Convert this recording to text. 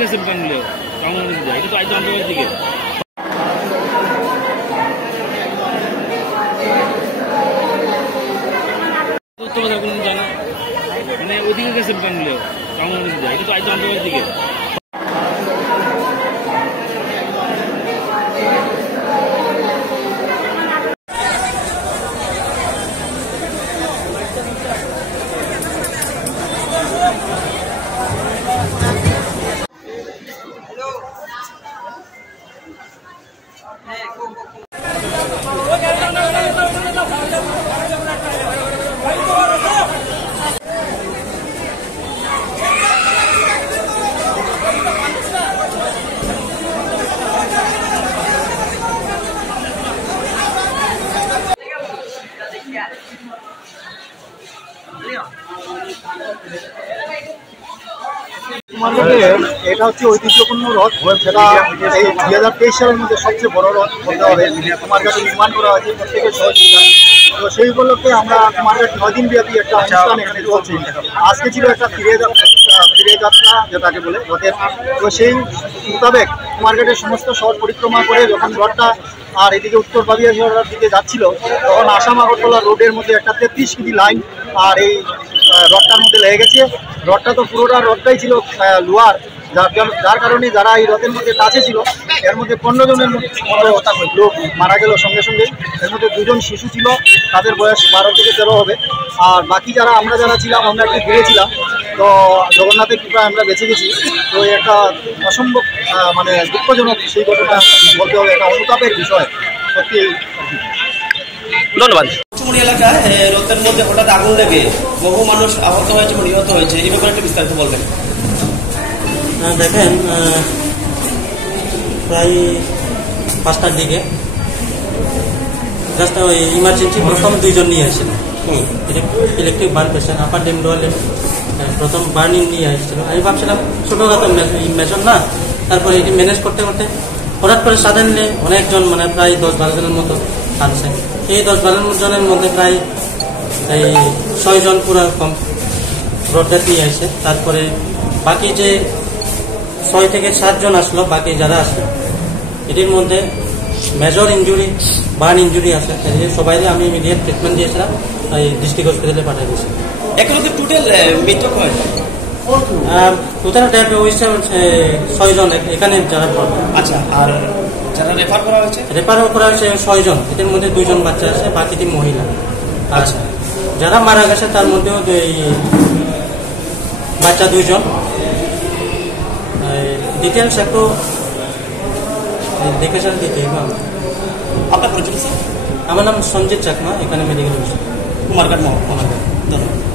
গেছে বাংলাদেশ বাংলাদেশ যায় এটা তো আজ আন্তর্জাতিক দিকে উত্তর কথা বলুন জানা মানে ওদিকে গেছে বাংলাদেশ বাংলাদেশ যায় এটা তো আজ আন্তর্জাতিক দিকে এটা হচ্ছে ঐতিহ্যপূর্ণ রথ যেটা এই 2023 সালের মধ্যে সবচেয়ে বড় রথ বলতে হবে কুমারঘাটে নির্মাণ করা হয়েছে প্রত্যেকের সহযোগিতা। তো সেই উপলক্ষে আমরা কুমারঘাট 9 দিন ব্যাপী একটা অনুষ্ঠান এখানে চলছে। আজকে ছিল একটা ফিরে যাত্রা যেটাকে বলে রথের। তো সেই মোতাবেক কুমারঘাটের সমস্ত শহর পরিক্রমা করে যখন রথটা আর এদিকে উত্তর বাবিয়াশহরের দিকে যাচ্ছিল তখন আসাম আগরতলা রোডের মধ্যে একটা 33 কেজি লাইন আর এই রথটার মধ্যে লেগে গেছে। রথটা তো পুরোটা রথটাই ছিল লোহার, যার কারণে যারা এই রথের মধ্যে কাছে ছিল এর মধ্যে 15 জনের মতো লোক মারা গেল সঙ্গে সঙ্গে। এর মধ্যে 2 জন শিশু ছিল, তাদের বয়স 12 থেকে 13 হবে। আর বাকি যারা ছিলাম আমরা একটু ঘুরেছিলাম। তো জগন্নাথের কৃপায় আমরা বেঁচে গেছি। তো একটা অসম্ভব মানে দুঃখজনক সেই ঘটনা বলতে হবে, একটা অনুতাপের বিষয় সত্যি। ধন্যবাদ। চুমুড়ি এলাকায় রথের মধ্যে হঠাৎ আগুন লেগে বহু মানুষ আহত হয়েছে এবং নিহত হয়েছে, এই ব্যাপারে একটু বিস্তারিত বলবেন। দেখেন প্রায় 5টার দিকে জাস্ট ওই ইমার্জেন্সি প্রথম 2 জন নিয়ে আসছিল ইলেকট্রিক বার্ন পেশেন্ট আপার ডেম লোয়ার ডেম প্রথম বার্নিং নিয়ে আসছিল। আমি ভাবছিলাম ছোটোখাটো মেশন না, তারপরে এটি ম্যানেজ করতে করতে হঠাৎ করে সাডেনলি অনেকজন মানে প্রায় 10-12 জনের মতো আনছে। এই 10-12 জনের মধ্যে প্রায় এই 6 জন পুরো রোডটা দিয়ে আসে। তারপরে বাকি যে 6 থেকে 7 জন আসলো, বাকি যারা আসলো এটির মধ্যে মেজর ইঞ্জুরি বার্ন ইঞ্জুরি আছে। সবাই আমি ইমিডিয়েট ট্রিটমেন্ট দিয়েছিলাম, এই ডিস্ট্রিক্ট হসপিটালে পাঠিয়ে দিয়েছি। এখন তো টোটাল মৃত্যু হয় টোটাল ডেথ হয়েছে 6 জন এখানে যারা পড়বে। আচ্ছা, আর যারা রেফার করা হয়েছে 6 জন, এদের মধ্যে 2 জন বাচ্চা আছে, বাকিটি মহিলা। আচ্ছা, যারা মারা গেছে তার মধ্যেও বাচ্চা 2 জন। ডিটেলস একটু দেখে স্যার দিতে হবে। আপনার পরিচয়? আমার নাম সঞ্জিত চাকমা, এখানে মেডিকেল কুমারঘাট। ধন্যবাদ।